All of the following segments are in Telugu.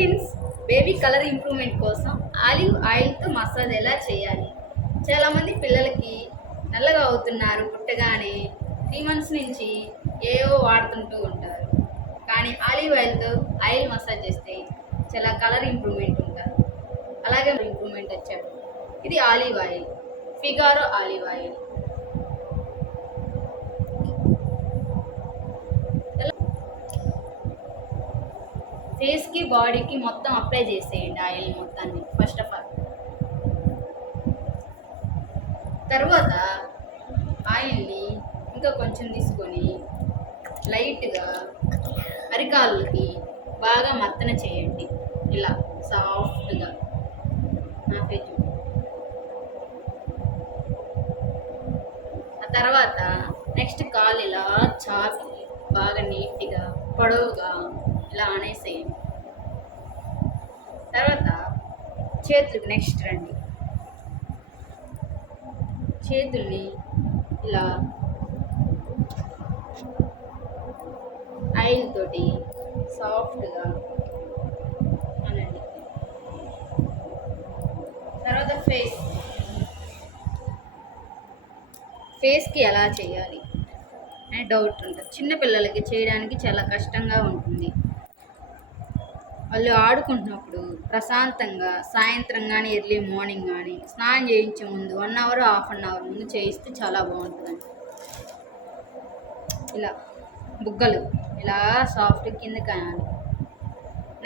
ఫ్రెండ్స్, బేబీ కలర్ ఇంప్రూవ్మెంట్ కోసం ఆలివ్ ఆయిల్తో మసాజ్ ఎలా చేయాలి? చాలామంది పిల్లలకి నల్లగా అవుతున్నారు పుట్టగానే 3 మంత్స్ నుంచి ఏవో వాడుతుంటూ ఉంటారు. కానీ ఆలివ్ ఆయిల్తో ఆయిల్ మసాజ్ చేస్తే చాలా కలర్ ఇంప్రూవ్మెంట్ ఉంటుంది. అలాగే ఇంప్రూవ్మెంట్ వచ్చాడు. ఇది olive oil, Figaro olive oil. ఫేస్కి బాడీకి మొత్తం అప్లై చేసేయండి ఆయిల్ మొత్తాన్ని ఫస్ట్ ఆఫ్ ఆల్. తర్వాత ఆయిల్ని ఇంకా కొంచెం తీసుకొని లైట్గా అరికాళ్ళకి బాగా మత్తన చేయండి, ఇలా సాఫ్ట్గా. నా ఫేస్ ఆ తర్వాత నెక్స్ట్ కాలు ఇలా చాపి బాగా నీట్గా పొడవుగా ఇలా అనేసేయండి. తర్వాత చేతులకు నెక్స్ట్ రండి. చేతుల్ని ఇలా ఆయిల్ తోటి సాఫ్ట్గా అనండి. తర్వాత ఫేస్కి ఎలా చేయాలి అని డౌట్ ఉంటుంది. చిన్నపిల్లలకి చేయడానికి చాలా కష్టంగా ఉంటుంది. వాళ్ళు ఆడుకుంటున్నప్పుడు ప్రశాంతంగా సాయంత్రం కానీ ఎర్లీ మార్నింగ్ కానీ స్నానం చేయించే ముందు 1 అవర్ హాఫ్ అన్ అవర్ ముందు చేయిస్తే చాలా బాగుంటుందండి. ఇలా బుగ్గలు ఇలా సాఫ్ట్ కింద కానాలి.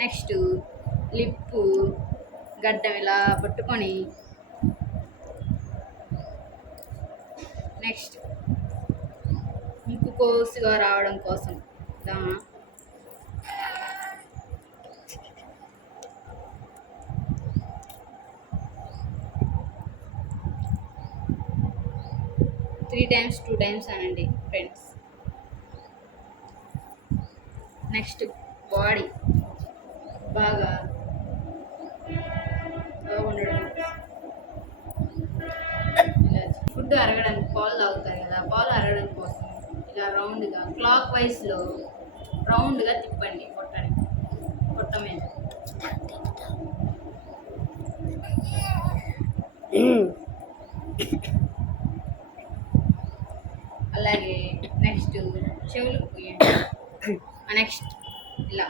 నెక్స్ట్ లిప్పు గడ్డం ఇలా పట్టుకొని, నెక్స్ట్ ముక్కు కోసుగా రావడం కోసం ఇలా 3 times 2 times అనండి ఫ్రెండ్స్. నెక్స్ట్ బాడీ బాగా ఉండడం. ఇలా ఫుడ్ అరగడానికి పాలు తాగుతారు కదా, పాలు అరగడం కోసం ఇలా రౌండ్గా క్లాక్ వైజ్లో రౌండ్గా తిప్పండి పొట్ట మీద. అలాగే నెక్స్ట్ చెవులకు పోయండి. నెక్స్ట్ ఇలా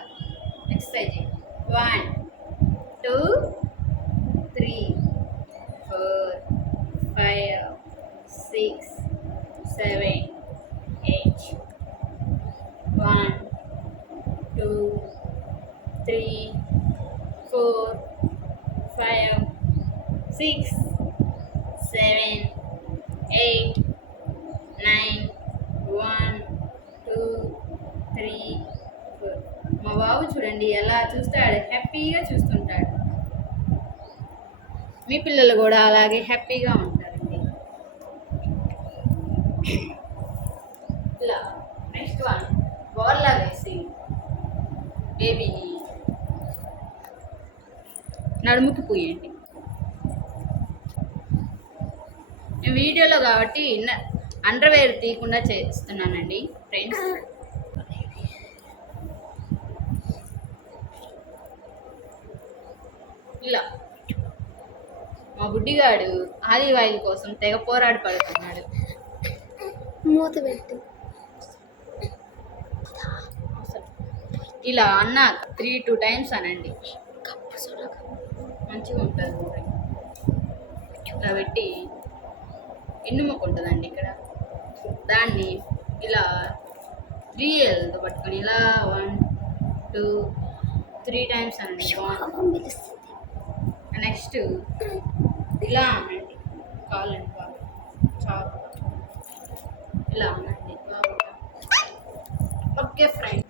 ఎక్సర్సైజ్ 1 2 3 4 5 6 7 8 1 2 3 4 5 6 7 8 9 1 2 3 4. మా బాబు చూడండి ఎలా చూస్తాడు, హ్యాపీగా చూస్తుంటాడు. మీ పిల్లలు కూడా అలాగే హ్యాపీగా ఉంటారండి. ఇలా నెక్స్ట్ బోర్లా వేసి బేబీని నడుముకి పూయండి. నేను వీడియోలో కాబట్టి అండర్వేర్ తీయకుండా చేస్తున్నానండి ఫ్రెండ్స్. ఇలా మా బుడ్డిగాడు ఆలివ్ ఆయిల్ కోసం తెగ పోరాడి పడుతున్నాడు. మూత పెట్టి ఇలా అన్న 3-2 times అనండి, మంచిగా ఉంటుంది. ఇలా పెట్టి ఎన్నుముక్క ఉంటుందండి ఇక్కడ, దాన్ని ఇలా 3Lతో పట్టుకొని ఇలా 1 2 3 times అనండి. నెక్స్ట్ ఇలా అనండి, కాలండి బాగా చాలు ఇలా అనండి బాగా. Okay friends.